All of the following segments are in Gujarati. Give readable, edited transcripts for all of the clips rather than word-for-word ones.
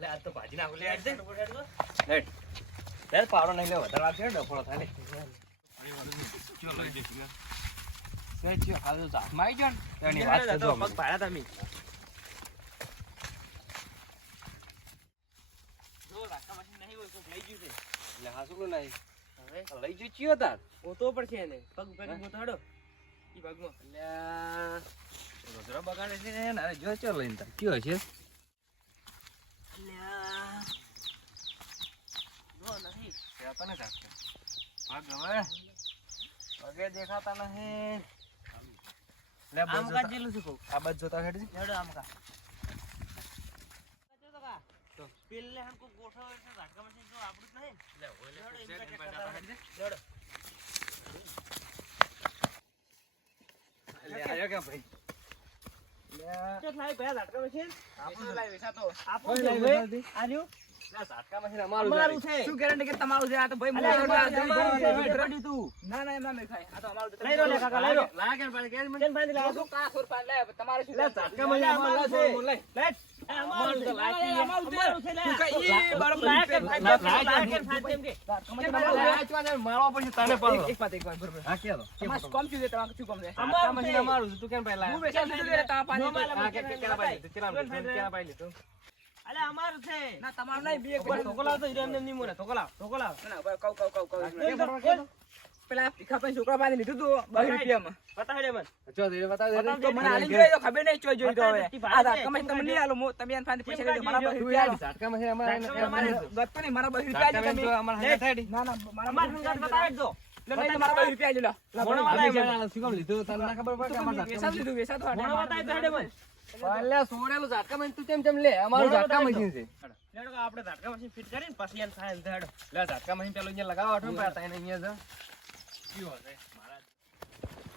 લે આ તો ભાજી નાખો લે હેડ દે હેડ યાર પાવડો નહીં લે વધારે વાત છે ડફળો થાય લે ચો લઈ જઈશ યાર ચો હાલ તો હાથમાં આવી ગયો ને એની વાત કરજો પગ ભાડા તમે જો રાખા મશીન નહીં હોય તો લઈ જઈશ એટલે હા શું નહીં હવે લઈ જઈ ચિયો તાર ઓતો પડશે એને પગ પગ મોતો હડો ઈ ભાગમાં એટલે રોજરા બગાડે છે ને અરે જો ચો લઈને તાર કયો છે પગે દેખાતા નહીં લે આમ કા જેલું છું આ બાદ જોતા હેડ હેડ આમ કા તો પેલે હમકો ગોઠો છે ઝાટકા મશીન જો આપણું નહીં લે ઓલે હેડ હેડ લે આયો કે ભાઈ લે કે થાય ભાઈ ઝાટકા મશીન આપણું લાવી વેચા તો આપણું લાવી આલ્યું ના ઝાટકા મશીન અમારું છે શું ગેરંટી કે તમારું છે આ તો ભાઈ મોડી તું ના ના એમાં મે ખાય આ તો અમારું લઈ લો લે કાકા લઈ લો લાગે ભાઈ કેમ મને ભાઈ લાવો તો કા ખોર પાન લે તમારું શું લે ઝાટકા મશીન અમારું છે લે લે અમારું તો લાગી અમારું છે લે તું કઈ બરાબર લાગે ફાટે એમ કે ઝાટકા મશીન અમારું મારવા પછી તને પાડો એક વાત બરાબર હા કે દો તમાર કોમ શું છે તમાર શું કોમ છે ઝાટકા મશીન અમારું છે તું કેમ ભાઈ લાવ હું બેસા દીધું લે તા પાણી હા કે કેલા ભાઈ કેલા ભાઈ તું અલે અમાર છે ના તમાર નહીં બે એક ઢોકળા તો હિરન ની મોરે ઢોકળા ના ભાઈ કવ પેલા ભીખા પાસે છોકરા પાસે લીધું તું 2 રૂપિયામાં બતાડે મને જો ધીરે બતાવ દે તો મને આલી જોઈ તો ખબર નહીં ચોઈ જોઈ તો હવે આ ઝાટકા માં તમને નહીં આલો તમે આન પાસે પૈસા લેજો મારા 2 રૂપિયા ઝાટકા માં અમારે ગત તો નહીં મારા 2 રૂપિયા આલી તમે અમાર થાડી ના ના મારા સંગાત બતાવી દો લે નહીં મારા 2 રૂપિયા આલી લો બોણો બતાવી શું કામ લીધું તને ના ખબર પડે કે અમાર વેસા લીધું વેસા તો બોણો બતાવી તો હેડે મને અલે સોરેલું ઝાટકા મશીન તું કેમ લે અમારું ઝાટકા મશીન છે લેડો આપણે ઝાટકા મશીન ફિટ કરીને પછી એને થાય હેડો લે ઝાટકા મશીન પેલો અહીંયા લગાવો આઠો પર તાઈને અહીંયા જા કયો છે મારા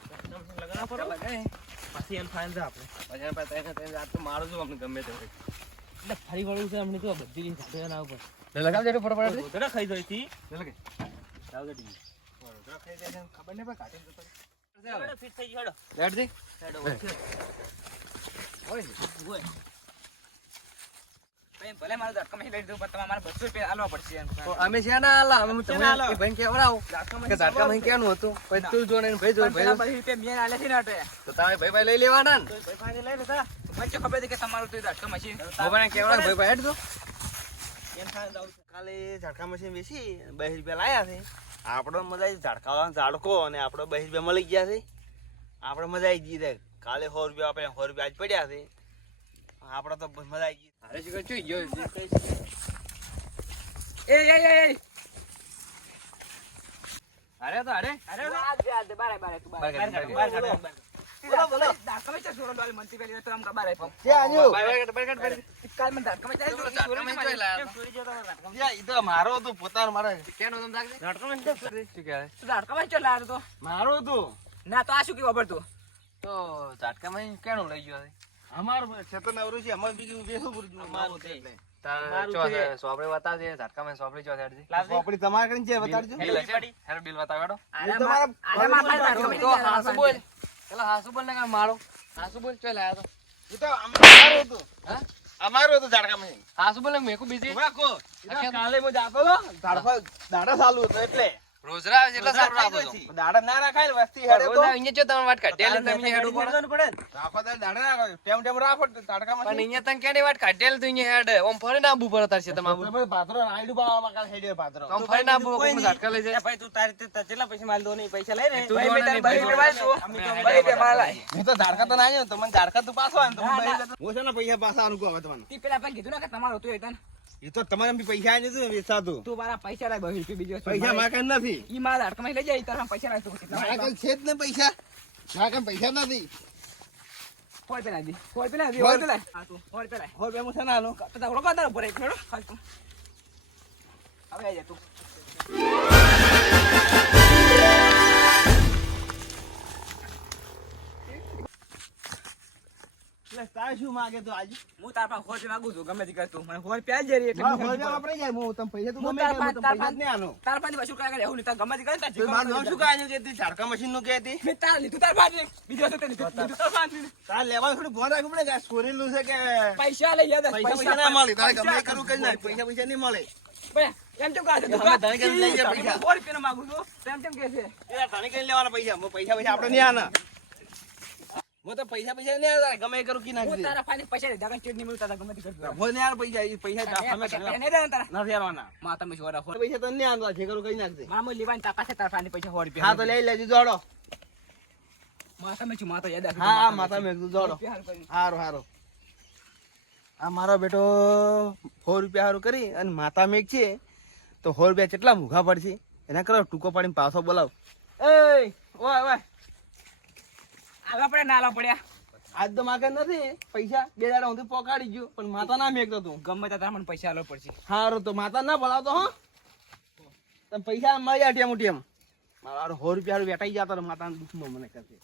ઝાટકા મશીન લગાવવા પડે લગાય પછી એને થાય જા આપણે પછી એને તાઈને આ તો મારું જો આપણે ગમે તે એટલે ફરી વળું છે અમને તો બધી રીત સાથે ના ઉપર લે લગાવ દેડો ફટાફટ ઉધરા ખાઈ જોઈ થી લે લગે લાવ દે ડી ઉધરા ખાઈ દે ખબર ને પણ કાઢી તો ફિટ થઈ ગયો હેડો લેટ દે હેડો ઓય ઓય ભાઈ ભલે મારો ઝાટકા મશીન લઈ દીધું પણ તમારે 200 રૂપિયા આલવા પડશે તો અમે છે ના આલા અમે તમને એ ભાઈ કેવડાવો કે ઝાટકા મશીન કેનું હતું પછી તું જોને ભાઈ જો ભાઈ 200 રૂપિયા મેં આલે છે ને અટે તો તમે ભાઈ લઈ લેવાના ને તો ભાઈ લઈ લેતા મને ખબર છે કે તમારું તો ઝાટકા મશીન મોબાઈલ કેવડા ભાઈ હેડ દો એમ થાય જાવ કાલે ઝાટકા મશીન વેચી 2 રૂપિયા લાયા છે આપણો મજા આવી ઝાડકા ઝાડકો અને આપણો 2 રૂપિયા મળી ગયા છે આપણે મજા આવી ગઈ દે કાલે 100 રૂપિયા આપણે 100 રૂપિયા આજ પડ્યા છે આપણે તો મજા આવી ગઈ અરે શું જોઈ ગયો એ અરે તો અરે બારે તું બારે બોલો બોલો ઝાટકા માં છોરો ડોલ મંતી પેલી તો આમ કબારે કે આજો બાર કાલ મને ઝાટકા માં ચાલી ઝાટકા માં ચોઈ લાયા ચોરી જતો ઝાટકા યા ઈ તો મારો તો પોતાનો મારે કેનો નામ રાખજે ઝાટકા માં શું કહે તું ઝાટકા માં ચોઈ લાયો તો મારો તો ના તો આ શું કેવા પડતું તો ઝાટકા માં કેનો લઈ ગયો અમાર છેતન આવરું છે અમાર બીજું બેસું પૂરું અમારું છે એટલે તાર સોપડી બતાવજે ઝાટકા માં સોપડી ચો હેડજી સોપડી તમાર કરીને છે બતાડજો હેર બિલ બતાવડો અરે મારા તો હાસુ બોલ પેલા હાસુ બોલ ને મારો હાસુ બોલ ચો લાયા તો ઈ તો અમારો હતો હા અમારો હતો ઝાટકા માં હાસુ બોલ ને મેકુ બીજી વાકો કાલે મો જાતો ઝાડફા દાડા ચાલુ હતો એટલે રોજરા જેટલા સારું રાખો છો દાડા ના રાખાય ને વસ્તી હેડે તો અહીંયા જો તમે વાટ કાઢેલ તમે હેડો પડે રાખો તો દાડા ના રાખો ટેમ રાખો ઝાટકા માં પણ અહીંયા તને કેડી વાટ કાઢેલ તો અહીંયા હેડે ઓમ ફરે ના આબુ પર તાર છે તમારું પાત્રો આઈડુ બાવામાં કાલ હેડે પાત્રો ઓમ ફરે ના આબુ કોઈ ઝાટકા લઈ જાય ભાઈ તું તારી તે કેટલા પૈસા માલ દો નહીં પૈસા લઈ રે ભાઈ મે તારી ભાઈ માલ દો ભાઈ તે માલ આય હું તો ઝાટકા તો ના આવ્યો તો મને ઝાટકા તું પાછો આન તો હું છે ને પૈસા પાછા આનું કહો તમને તી પેલા ભાઈ કીધું ને કે તમારો હતું એતન એ તો તમારે બી પૈસા આઈ નથી વેચાતું તું મારા પૈસા લાય 2 રૂપિયા બીજો પૈસા માકન નથી ઈ મારા ઝાટકા માં લઈ જાય તારા પૈસા લાય તું કેટલા માકન છે જ ને પૈસા માકન પૈસા નથી કોઈ પેલા દી કોઈ પેલા હા તું કોઈ પેલા હોય બે મુઠા ના લો તો તારો કાદર ઉપર એક છોડો ખાલ તું હવે આય તું લે તારે શું માંગે તો આજે હું તાર પાસે હોજ માંગુ છું ગમે તે કરતું મને હોજ પ્યાજ જરી એટલે હા, હોય વાપરી જાય હું તમે પૈસા તું હું ગમે તાર તે, હું પાંચ- તમને પૈસા જ નહીં આનો તાર પાસે પાછું કાંઈ કરે એવું નહીં તાર ગમે તે કરે ને તાર તો મારું નામ શું કાંઈ નહીં કહેતી ઝાડકા મશીન નું કહેતી મેં તાર લીધું તાર પાસે બીજો શું તે લીધું તાર પાસે તારે લેવાનું થોડું ભોન રાખવું પડે કે આ ચોરેલું છે કે પૈસા લઈ યાદ પૈસા ના મળે તારે ગમે એ કરવું કઈ ના પૈસા નહીં મળે એમ કેમ કહે છે અમે તને કેમ લઈ જાય પૈસા? 100 રૂપિયાનો માંગુ છું તેમ કેમ કહે છે એ તને કઈ લેવાના પૈસા હું પૈસા આપણે નહીં આના હું તો પૈસા નહીં આવ્યા ગમે એ કરું કી હું નાખી તારા પાસે પૈસા લીધા કારણ ચેટ નહીં મળતા તારા ગમે તે કરતો હોય નહીં પૈસા એ પૈસા તમે નહીં દેવાના તારા નથી આવવાના માં તમે શું રાખો પૈસા તને નહીં આનવા જે કરું કઈ નાખજે મામુ લેવાની તાકાત છે તારા પાસે પૈસા 100 રૂપિયા હા તો લઈ લેજો જોડો માં તમે શું માતા યાદ હા હા માતા મેં કીધું જોડો હારું હારું આ મારો બેટો 100 રૂપિયા હારું કરી અને માતા મેઘ છે તો 100 રૂપિયા કેટલા મૂઘા પડશે એના કરો ટૂંકો પાડીને પાછો બોલાવ એ ઓય ઓય આગા પડે નાલા પડ્યા આજ તો માગે નથી પૈસા 2 દાડા હું પોકાડી ગયો પણ માતા ના મેઘતો તું ગમે તે તારા મને પૈસા આલવા પડશે હારું તો માતા ના બોલાવતો હો તમે પૈસા મળી જાય ટેમ મારો 100 રૂપિયા હારું વેટાઈ જતો માતાના દુઃખમાં મને કરશે